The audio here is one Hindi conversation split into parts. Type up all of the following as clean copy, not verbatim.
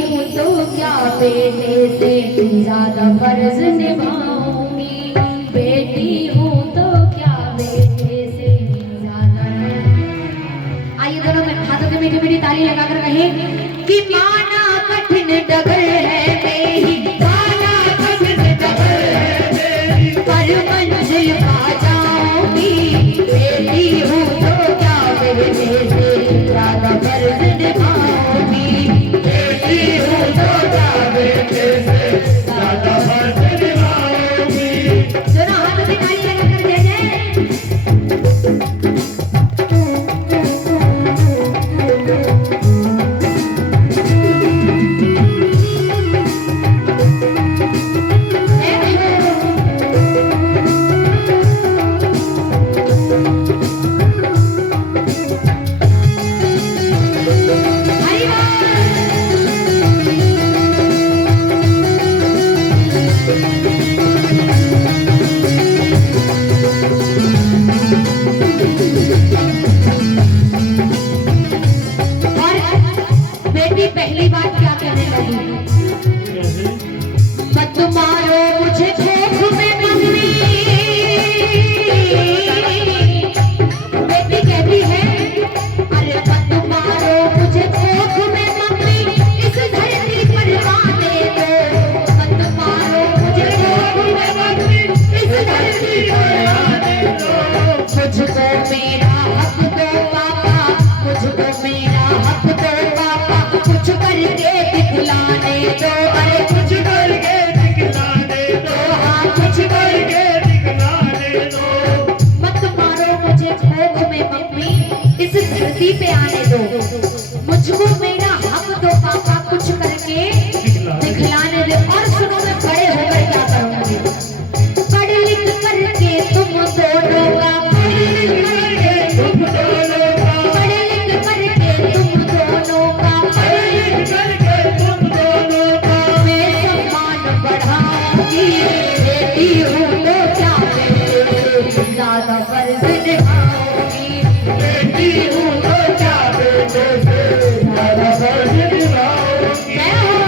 हूँ तो क्या बेटे से ज्यादा फर्ज निभाऊंगी, बेटी हूँ तो क्या बेटे से ज्यादा। आइए दोनों में हाथों से मीठी मीठी ताली लगाकर कहें कि माना कठिन डगर है मेरी, माना कठिन डगर है मेरी, पर मंजिल पा जाऊंगी, बेटी हूँ तो क्या बेटे से ज्यादा फर्ज निभाऊंगी, बेटी हूँ तो क्या बेटे से ज्यादा फर्ज निभाऊंगी। दोनों हाथों से ताली लगाकर जय जय। पहली बात क्या कहने लगी, मत मारो मुझे खोख में मम्मी, बेटी कहती है अरे मत मारो मुझे खोख में मम्मी, इस धरती पर आने दो, मत मारो मुझे खोख में मम्मी, इस धरती पर आने दो, मुझको मेरा हक दो पापा, मुझको मेरा हक दो पापा, कुछ करके दिखलाने दो, अरे कुछ करके दिखलाने दो, हाँ कुछ करके दिखलाने दो, मत मारो मुझे खोख में मम्मी, इस धरती पे आने दो, मुझको मेरा हक दो पापा, कुछ करके दिखलाने दो। और सुनो मैं बड़े होकर क्या करूंगी, पढ़ लिख करके तुम दोनों का, पढ़ लिख करके तुम दोनों का, पढ़ लिख करके तुम दोनों का, पढ़ लिख करके तुम दोनों का मैं सम्मान बढ़ाऊंगी, बेटी हूँ तो क्या बेटे से ज्यादा फर्ज निभाऊंगी, बेटी हूँ तो क्या बेटे से ज्यादा फर्ज निभाऊंगी। मैं हूँ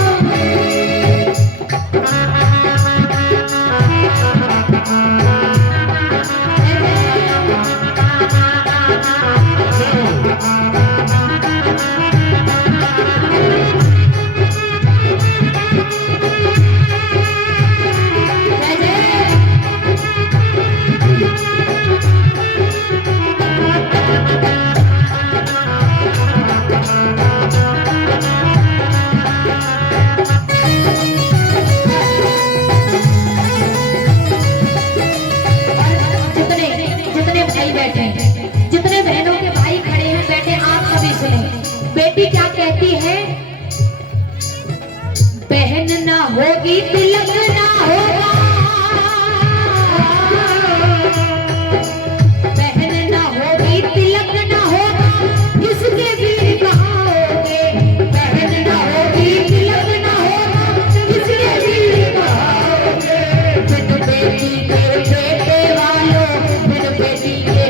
जितने बहनों के भाई खड़े हैं बैठे, आप सभी सुने, बेटी क्या कहती है, बहन ना होगी तिलक ना होगा, बहन ना होगी तिलक ना होगा, किसके वीर कहाओगे, बहन ना होगी तिलक ना होगा, किसके वीर कहाओगे, बिन बेटी के बेटे वालों, बिन बेटी के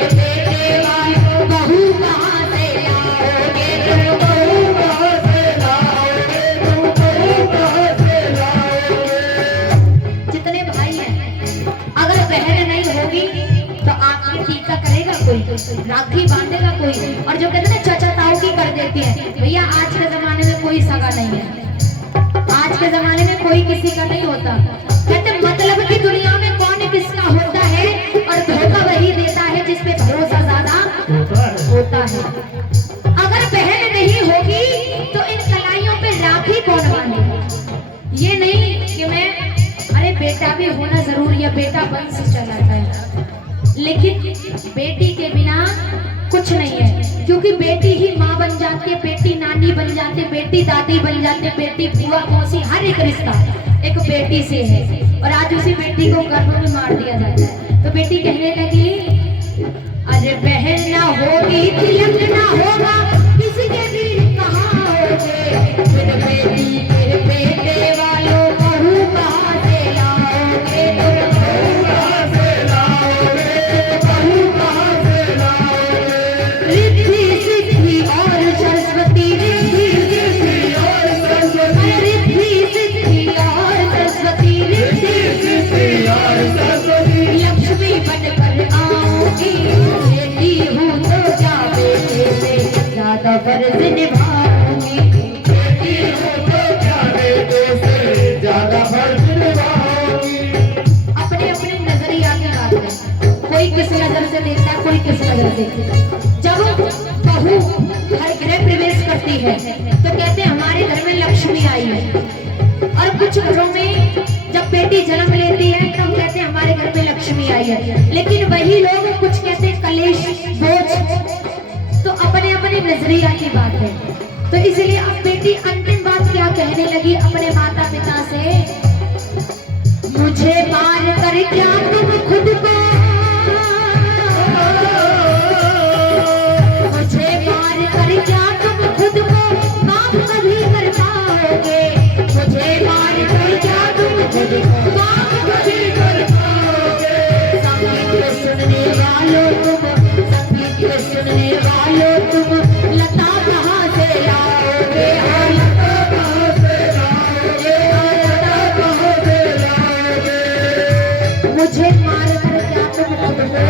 बहू कहाँ से लाओगे, तुम बहू कहाँ से लाओगे, तुम बहू कहाँ से लाओगे। जितने भाई हैं, अगर बहन नहीं होगी तो आपकी टीका करेगा कोई, राखी बांधेगा कोई, और जो कहते हैं ना चाचा ताऊ की कर देती है, भैया आज के जमाने में कोई सगा नहीं है, आज के जमाने में कोई किसी का नहीं होता, कहते मतलब की दुनिया में कौन किसका होता है, और धोखा वही देता है जिसपे भरोसा ज्यादा होता है। अगर बहन नहीं होगी तो इन कलाइयों पे राखी कौन बांधेगा, ये नहीं कि मैं अरे बेटा भी होना जरूरी है, बेटा वंश चलाता है, लेकिन बेटी के बिना कुछ नहीं है, क्योंकि बेटी ही माँ बन जाती है, बेटी नानी बन जाती है, बेटी दादी बन जाती है, बेटी बुआ मौसी, हर एक रिश्ता एक बेटी से है, और आज उसी बेटी को गर्भ में मार दिया जाता है। तो बेटी कहने लगी अरे बहन ना होगी तिलक ना होगा, किसी के भी कहाँ होगे, बिन बेटी के बेटे वालों बहू कहाँ से लाओगे, तुम बहू कहाँ से लाओगे, बहू कहाँ से लाओगे। रिद्धि सिद्धि और सरस्वती, रिद्धि सिद्धि और सरस्वती, फर्ज निभाऊंगी। बेटी हो तो क्या बेटे से ज्यादा फर्ज निभाओगी। अपने अपने नजरिया की बात है, कोई किस नजर से देखता है, कोई किस नजर से। जब बहू गृह प्रवेश करती है तो कहते हैं हमारे घर में लक्ष्मी आई है, और कुछ घरों में जब बेटी जन्म लेती है तब कहते हैं हमारे घर में लक्ष्मी आई है। लेकिन वही लोग कुछ कहते हैं कलेश बोझ। तो अपने अपने नजरिया की बात है। तो इसलिए अब बेटी अंतिम बात क्या कहने लगी अपने माता पिता से, मुझे मार कर क्या तुम खुद को, मुझे मार कर क्या तुम खुद को माफ कभी कर पाओगे। मुझे मार कर क्या तुम खुद को माफ कभी कर पाओगे। संगीत सुनने वालों तुम, संगीत सुनने वालों तुम, लता कहाँ से लाओगे। हाँ, लता कहाँ से लाओगे, हाँ, लता कहाँ से लाओगे। मुझे मार कर क्या तुम खुद को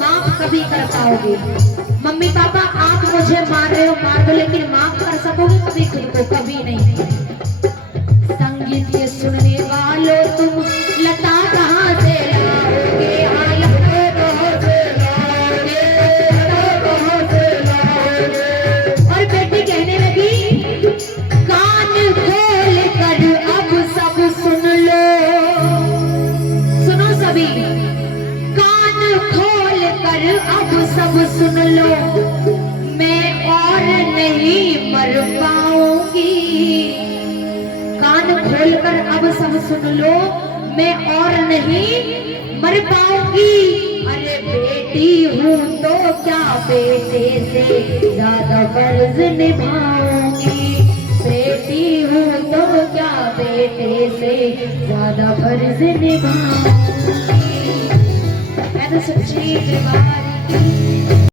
माफ कभी कर पाओगे। मम्मी पापा आप मुझे मार रहे हो, मार दो, लेकिन माफ कर सकोगे कभी खुद को? कभी नहीं। संगीत ये सुनने वालों तुम, लता कहाँ से लाओगे। हाँ, लता कहाँ से लाओगे, लता कहाँ से लाओगे। और बेटी कहने लगी, कान खोल कर अब सब सुन लो। सुनो सभी, कान खोल कर अब सब सुन लो, मैं और नहीं मर पाऊंगी। कान खोल कर अब सब सुन लो, मैं और नहीं मर पाऊंगी। अरे बेटी हूँ तो क्या बेटे से ज्यादा फर्ज निभाऊंगी। बेटी हूँ तो क्या बेटे से ज्यादा फर्ज निभाऊंगी। मैं तो सच्ची दीवार की